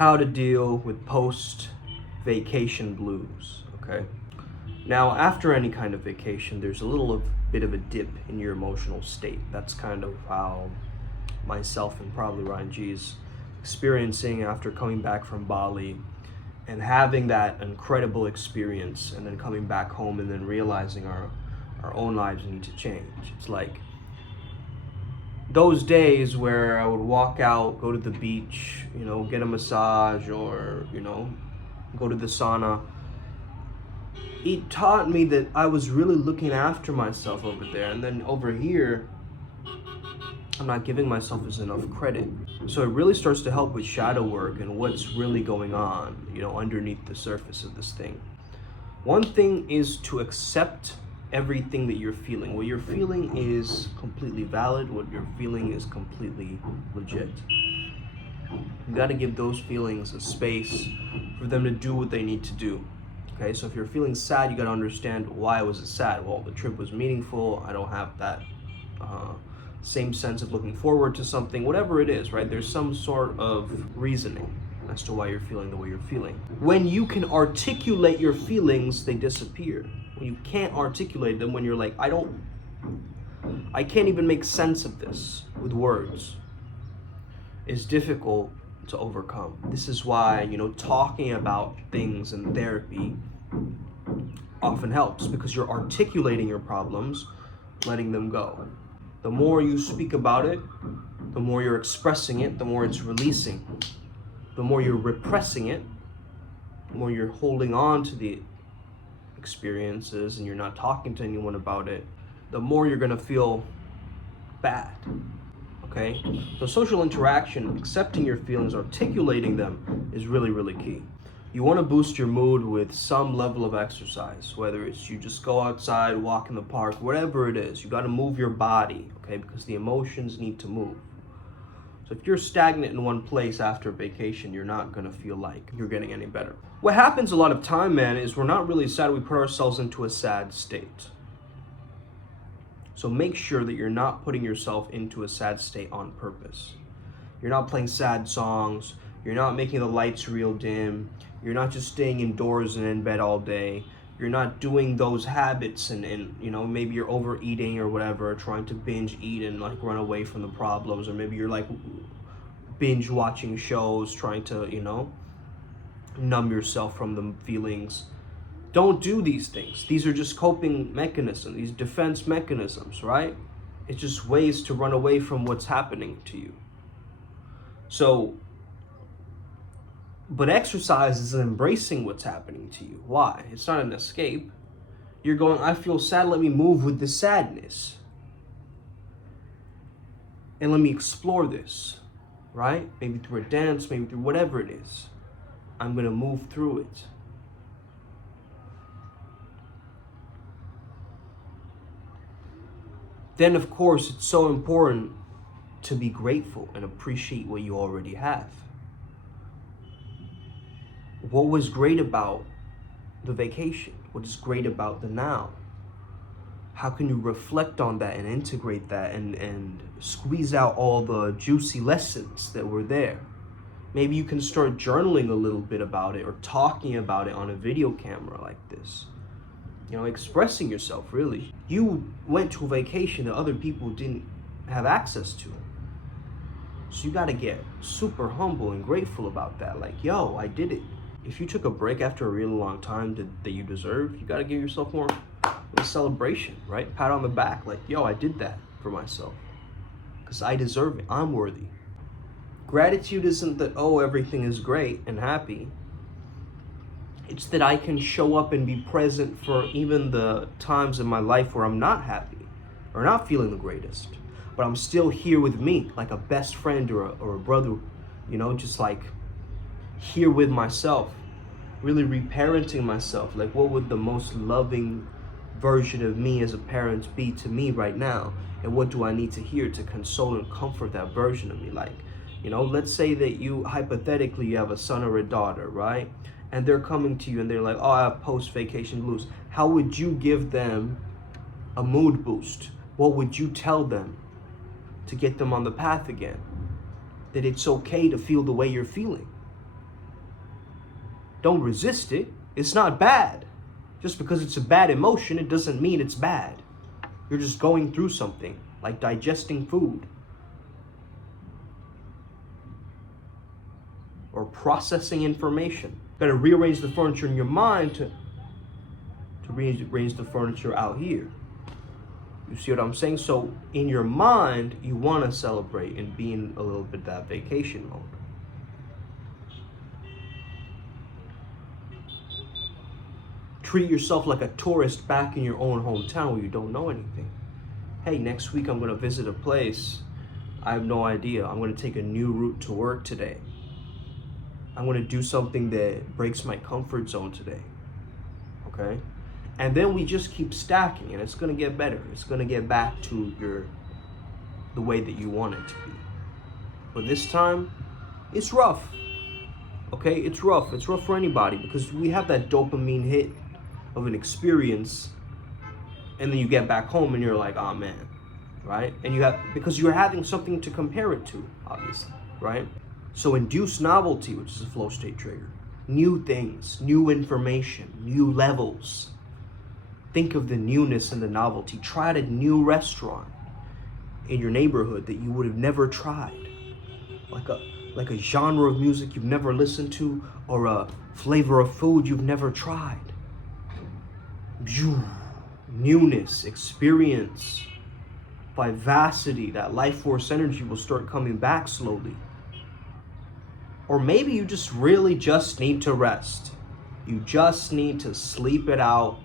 how to deal with post-vacation blues, okay? Now, after any kind of vacation, there's a little bit of a dip in your emotional state. That's kind of how myself and probably Ryan G is experiencing after coming back from Bali and having that incredible experience and then coming back home and then realizing our own lives need to change. It's like those days where I would walk out, go to the beach, get a massage or, go to the sauna. It taught me that I was really looking after myself over there. And then over here, I'm not giving myself as enough credit. So it really starts to help with shadow work and what's really going on, underneath the surface of this thing. One thing is to accept everything that you're feeling. What you're feeling is completely valid. What you're feeling is completely legit. You got to give those feelings a space for them to do what they need to do. Okay, so if you're feeling sad, you got to understand, why was it sad? Well, the trip was meaningful. I don't have that same sense of looking forward to something, whatever it is, right? There's some sort of reasoning as to why you're feeling the way you're feeling. When you can articulate your feelings, they disappear. When you can't articulate them, when you're like, I can't even make sense of this with words, it's difficult to overcome. This is why, talking about things in therapy often helps, because you're articulating your problems, letting them go. The more you speak about it, the more you're expressing it, the more it's releasing. The more you're repressing it, the more you're holding on to the experiences and you're not talking to anyone about it, the more you're gonna feel bad. Okay? So social interaction, accepting your feelings, articulating them is really, really key. You want to boost your mood with some level of exercise, whether it's you just go outside, walk in the park, whatever it is. You got to move your body, okay? Because the emotions need to move. So if you're stagnant in one place after vacation, you're not going to feel like you're getting any better. What happens a lot of time, man, is we're not really sad. We put ourselves into a sad state. So make sure that you're not putting yourself into a sad state on purpose. You're not playing sad songs. You're not making the lights real dim. You're not just staying indoors and in bed all day. You're not doing those habits and maybe you're overeating or whatever, trying to binge eat and run away from the problems. Or maybe you're binge watching shows, trying to, numb yourself from the feelings. Don't do these things. These are just coping mechanisms, these defense mechanisms, right? It's just ways to run away from what's happening to you. But exercise is embracing what's happening to you. Why? It's not an escape. You're going, I feel sad, let me move with the sadness. And let me explore this, right? Maybe through a dance, maybe through whatever it is. I'm gonna move through it. Then, of course, it's so important to be grateful and appreciate what you already have. What was great about the vacation? What is great about the now? How can you reflect on that and integrate that and squeeze out all the juicy lessons that were there? Maybe you can start journaling a little bit about it or talking about it on a video camera like this. Expressing yourself, really. You went to a vacation that other people didn't have access to. So you gotta get super humble and grateful about that. Yo, I did it. If you took a break after a really long time that you deserve, you gotta give yourself more of a celebration, right? Pat on the back, yo, I did that for myself. Because I deserve it, I'm worthy. Gratitude isn't that, everything is great and happy. It's that I can show up and be present for even the times in my life where I'm not happy or not feeling the greatest. But I'm still here with me, like a best friend or a brother, just here with myself, really reparenting myself. What would the most loving version of me as a parent be to me right now? And what do I need to hear to console and comfort that version of me? Let's say that you have a son or a daughter, right? And they're coming to you and they're like, I have post-vacation blues. How would you give them a mood boost? What would you tell them to get them on the path again? That it's okay to feel the way you're feeling. Don't resist it. It's not bad. Just because it's a bad emotion, it doesn't mean it's bad. You're just going through something, like digesting food. Or processing information. You gotta rearrange the furniture in your mind to rearrange the furniture out here. You see what I'm saying? So in your mind, you want to celebrate and be in a little bit of that vacation mode. Treat yourself like a tourist back in your own hometown where you don't know anything. Hey, next week I'm going to visit a place. I have no idea. I'm going to take a new route to work today. I'm going to do something that breaks my comfort zone today. Okay? And then we just keep stacking, and it's going to get better. It's going to get back to the way that you want it to be. But this time, it's rough. Okay? It's rough. It's rough for anybody because we have that dopamine hit of an experience, and then you get back home and you're like, oh man, right? And because you're having something to compare it to, obviously, right? So induce novelty, which is a flow state trigger. New things, new information, new levels. Think of the newness and the novelty. Try a new restaurant in your neighborhood that you would have never tried. Like a genre of music you've never listened to, or a flavor of food you've never tried. Newness, experience, vivacity, that life force energy will start coming back slowly. Or maybe you just really just need to rest. You just need to sleep it out,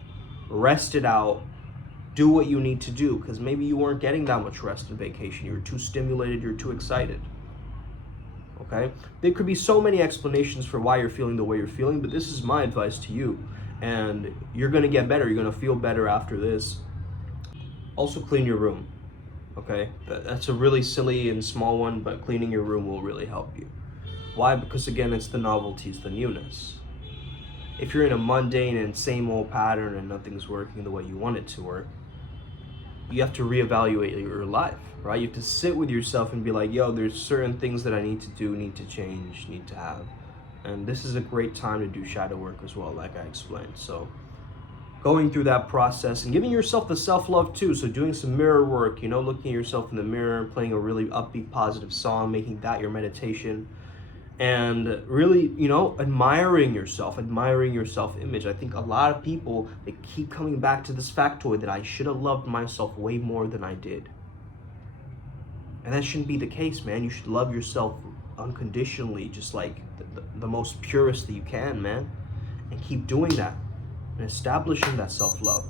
rest it out, do what you need to do, because maybe you weren't getting that much rest in vacation. You're too stimulated, you're too excited. Okay? There could be so many explanations for why you're feeling the way you're feeling, but this is my advice to you. And you're going to get better. You're going to feel better after this. Also, clean your room. Okay? That's a really silly and small one, but cleaning your room will really help you. Why? Because again, it's the novelty, it's the newness. If you're in a mundane and same old pattern and nothing's working the way you want it to work, you have to reevaluate your life, right? You have to sit with yourself and be like, yo, there's certain things that I need to do, need to change, need to have. And this is a great time to do shadow work as well, like I explained. So going through that process and giving yourself the self-love too. So doing some mirror work, looking at yourself in the mirror, playing a really upbeat, positive song, making that your meditation. And really, admiring your self-image. I think a lot of people, they keep coming back to this factoid that I should have loved myself way more than I did. And that shouldn't be the case, man. You should love yourself unconditionally, just like the most purest that you can, man. And keep doing that and establishing that self-love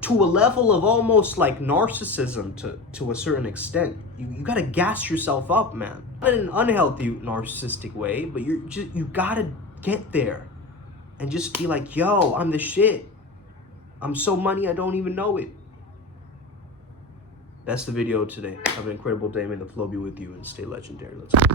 to a level of almost like narcissism to a certain extent. You gotta gas yourself up, man. Not in an unhealthy narcissistic way, but you gotta get there and just be like, yo, I'm the shit. I'm so money I don't even know it. That's the video today. Have an incredible day. May the flow be with you and stay legendary. Let's go.